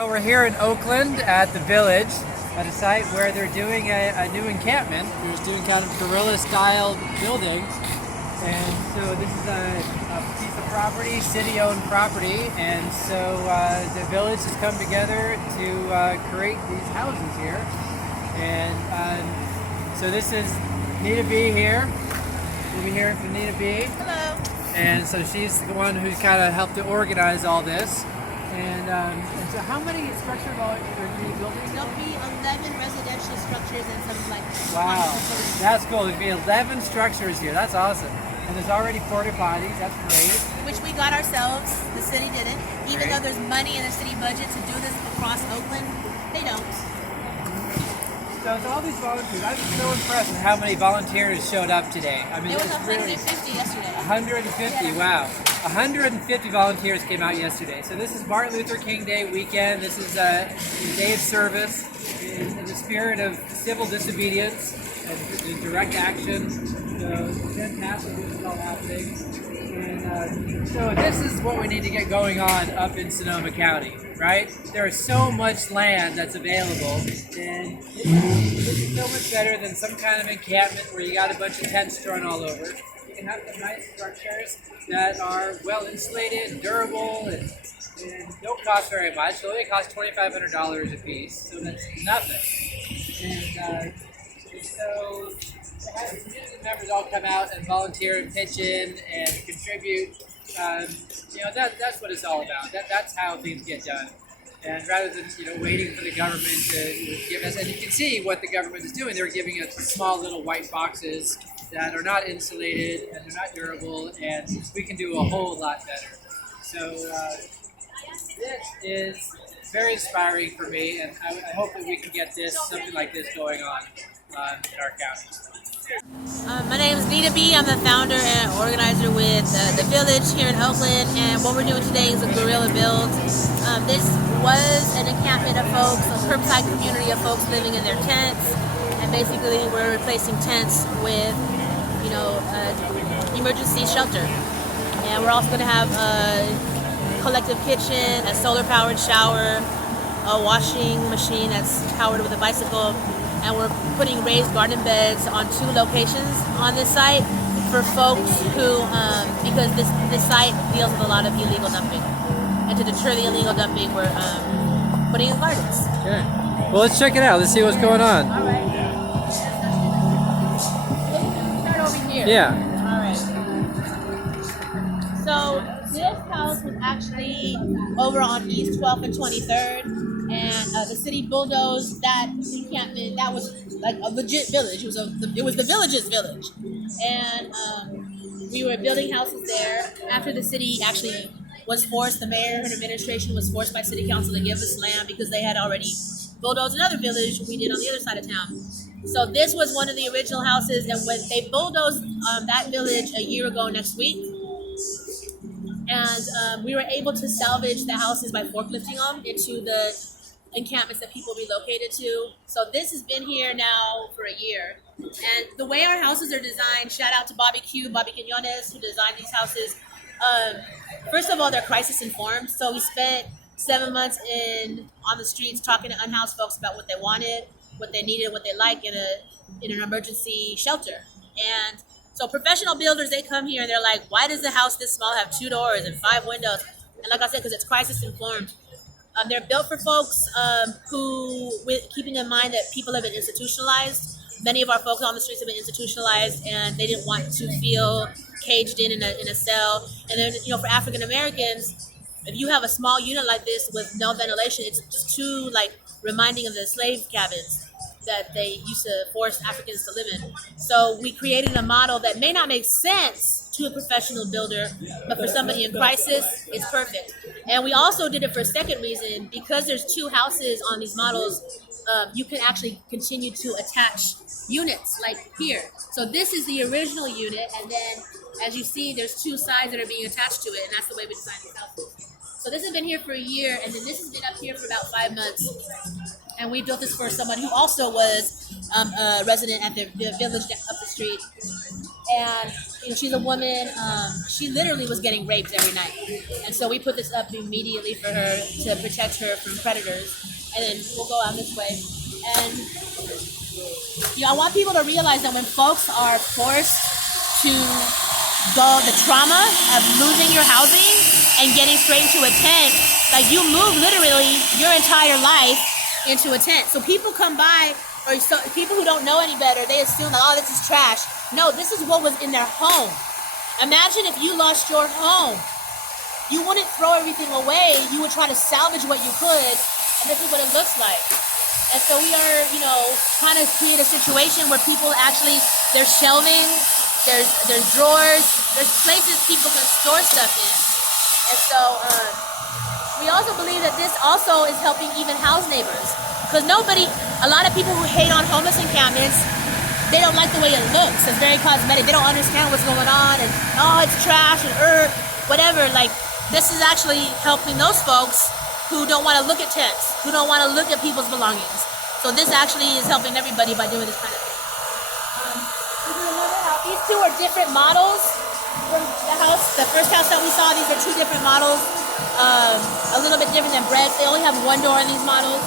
We're here in Oakland at the Village, at a site where they're doing a new encampment. They're just doing kind of guerrilla-style buildings, and so this is a piece of property, city-owned property, and so the Village has come together to create these houses here. And so this is Nita B here. We'll be hearing from Nita B. Hello. And so she's the one who's kind of helped to organize all this. And so how many structures are you building? There'll be 11 residential structures and some like Wow, facilities. that's cool. There'll be 11 structures here. That's awesome. And there's already porta potties. That's great. Which we got ourselves. The city didn't. Even Great. though there's money in the city budget to do this across Oakland, they don't. So it's all these volunteers. I'm so impressed with how many volunteers showed up today. I mean, There was it's really 150 yesterday. 150. Yeah. Wow. 150 volunteers came out yesterday. So this is Martin Luther King Day weekend. This is a day of service in the spirit of civil disobedience and direct action. So it's fantastic this is all happening. And so this is what we need to get going on up in Sonoma County, right? There is so much land that's available, and this is so much better than some kind of encampment where you got a bunch of tents thrown all over. You can have some nice structures that are well insulated and durable and don't cost very much. They only cost $2,500 a piece, so that's nothing. And so to have community members all come out and volunteer and pitch in and contribute, that's what it's all about. That's how things get done. And rather than waiting for the government to give us, and you can see what the government is doing. They're giving us small little white boxes that are not insulated and they're not durable, and we can do a whole lot better. So this is very inspiring for me, and I hope that we can get something like this going on in our county. My name is Nita B. I'm the founder and organizer with the Village here in Oakland, and what we're doing today is a guerrilla build. This was an encampment of folks, a curbside community of folks living in their tents, and basically we're replacing tents with, emergency shelter. And we're also going to have a collective kitchen, a solar-powered shower, a washing machine that's powered with a bicycle, and we're putting raised garden beds on 2 locations on this site for folks who, because this site deals with a lot of illegal dumping. And to deter the illegal dumping, we're putting in gardens. Okay. Well, let's check it out. Let's see what's going on. All right. Start over here. Yeah. All right. So this house was actually over on East 12th and 23rd, and the city bulldozed that encampment. That was like a legit village. It was the village's village, and we were building houses there after the city actually was forced. The mayor and administration was forced by city council to give us land because they had already bulldozed another village we did on the other side of town. So this was one of the original houses, and when they bulldozed that village a year ago next week, and we were able to salvage the houses by forklifting them into the encampments that people relocated to. So this has been here now for a year. And the way our houses are designed, shout out to Bobby Quinones, who designed these houses. First of all, they're crisis informed. So we spent 7 months on the streets talking to unhoused folks about what they wanted, what they needed, what they like in an emergency shelter. And so professional builders, they come here and they're like, why does the house this small have 2 doors and 5 windows? And like I said, because it's crisis informed. They're built for folks who, with keeping in mind that people have been institutionalized. Many of our folks on the streets have been institutionalized, and they didn't want to feel caged in a cell. And then, for African Americans, if you have a small unit like this with no ventilation, it's just too reminding of the slave cabins that they used to force Africans to live in. So we created a model that may not make sense to a professional builder, but for somebody in crisis, it's perfect. And we also did it for a second reason, because there's 2 houses on these models, you can actually continue to attach units like here. So this is the original unit, and then as you see, there's 2 sides that are being attached to it, and that's the way we designed these houses. So this has been here for a year, and then this has been up here for about 5 months. And we built this for someone who also was a resident at the village up the street. and she's a woman. She literally was getting raped every night, and so we put this up immediately for her to protect her from predators. And then we'll go out this way, and I want people to realize that when folks are forced to go the trauma of losing your housing and getting straight into a tent, like you move literally your entire life into a tent. So people come by, or so people who don't know any better, they assume that, oh, this is trash. No, this is what was in their home. Imagine if you lost your home. You wouldn't throw everything away. You would try to salvage what you could, and this is what it looks like. And so we are, trying to create a situation where people actually, there's shelving, there's drawers, there's places people can store stuff in. And so we also believe that this also is helping even house neighbors. Because a lot of people who hate on homeless encampments, they don't like the way it looks. It's very cosmetic. They don't understand what's going on, and it's trash and whatever. Like, this is actually helping those folks who don't want to look at tents, who don't want to look at people's belongings. So this actually is helping everybody by doing this kind of thing. This is another house. These two are different models from the house. The first house that we saw, these are two different models. A little bit different than Brett's. They only have one door in these models.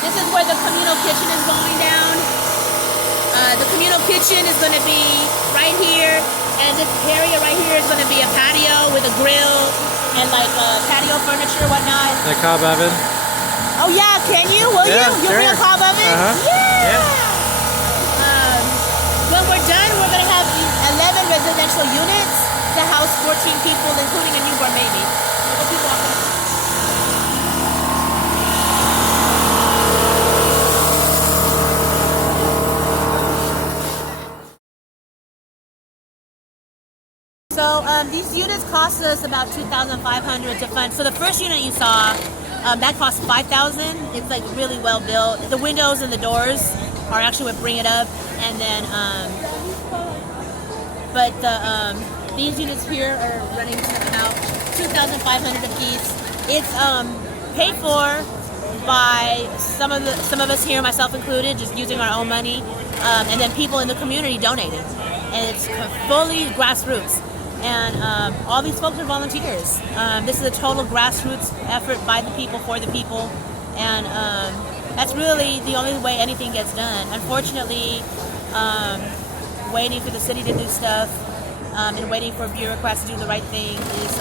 This is where the communal kitchen is going down. The communal kitchen is going to be right here, and this area right here is going to be a patio with a grill and like patio furniture, whatnot. The cob oven. Oh yeah, can you? Will you? You'll sure. bring a cob oven? Yeah. When we're done, we're going to have 11 residential units to house 14 people, including a newborn baby. We'll keep walking. So these units cost us about $2,500 to fund. So the first unit you saw, that cost $5,000. It's like really well built. The windows and the doors are actually what bring it up. And then, these units here are running about $2,500 a piece. It's paid for by some of us here, myself included, just using our own money, and then people in the community donating. And it's fully grassroots. And all these folks are volunteers. This is a total grassroots effort by the people, for the people. And that's really the only way anything gets done. Unfortunately, waiting for the city to do stuff and waiting for bureaucrats to do the right thing is,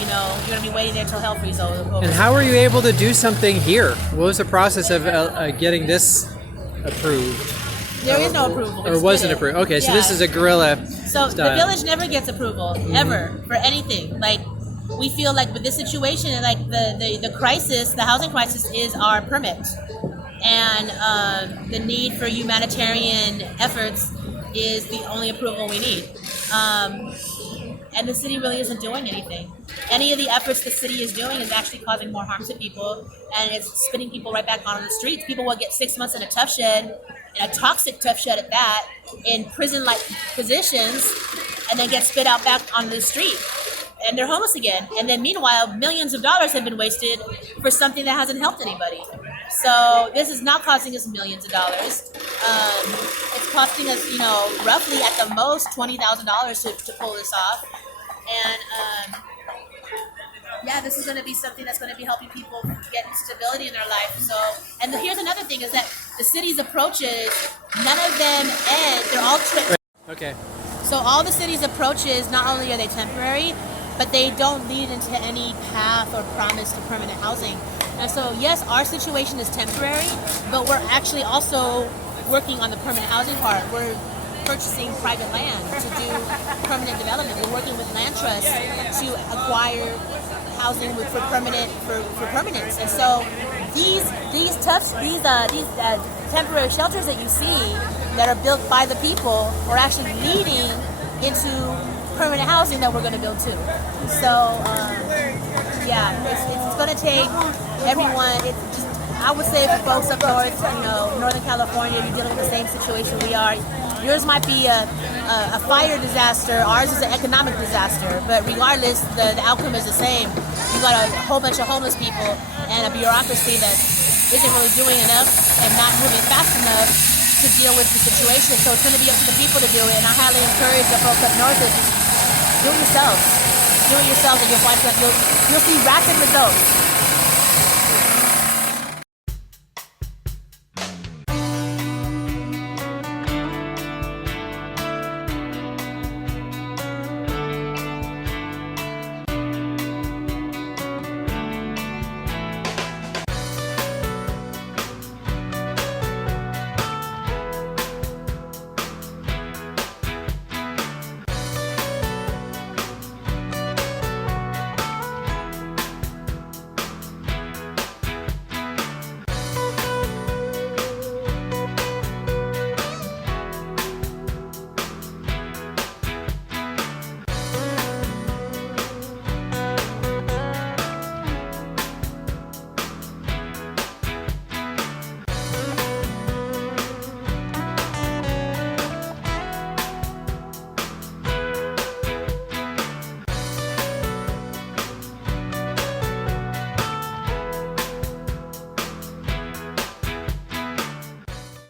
you're going to be waiting there until hell freezes over. And how were you able to do something here? What was the process of getting this approved? There is no approval. Or wasn't approved? Okay, so this is a guerrilla So style. The village never gets approval, ever, for anything. Like, we feel like with this situation, like the crisis, the housing crisis is our permit. And the need for humanitarian efforts is the only approval we need. And the city really isn't doing anything. Any of the efforts the city is doing is actually causing more harm to people, and it's spitting people right back on the streets. People will get 6 months in a tough shed, in a toxic tough shed at that, in prison-like positions, and then get spit out back on the street. And they're homeless again. And then meanwhile, millions of dollars have been wasted for something that hasn't helped anybody. So this is not costing us millions of dollars. It's costing us, roughly at the most $20,000 to pull this off. And this is going to be something that's going to be helping people get stability in their life. So, and here's another thing is that the city's approaches, none of them end. They're all Okay. So all the city's approaches, not only are they temporary, but they don't lead into any path or promise to permanent housing. And so, yes, our situation is temporary, but we're actually also working on the permanent housing part. We're purchasing private land to do permanent development. We're working with land trusts to acquire housing for permanence. And so these temporary shelters that you see that are built by the people are actually leading into permanent housing that we're going to build too. So it's going to take everyone. I would say for folks up north, Northern California, you're dealing with the same situation we are. Yours might be a fire disaster. Ours is an economic disaster. But regardless, the outcome is the same. You got a whole bunch of homeless people and a bureaucracy that isn't really doing enough and not moving fast enough to deal with the situation. So it's going to be up to the people to do it. And I highly encourage the folks up north to just do it yourselves. Do it yourselves, and you'll find that you'll see rapid results.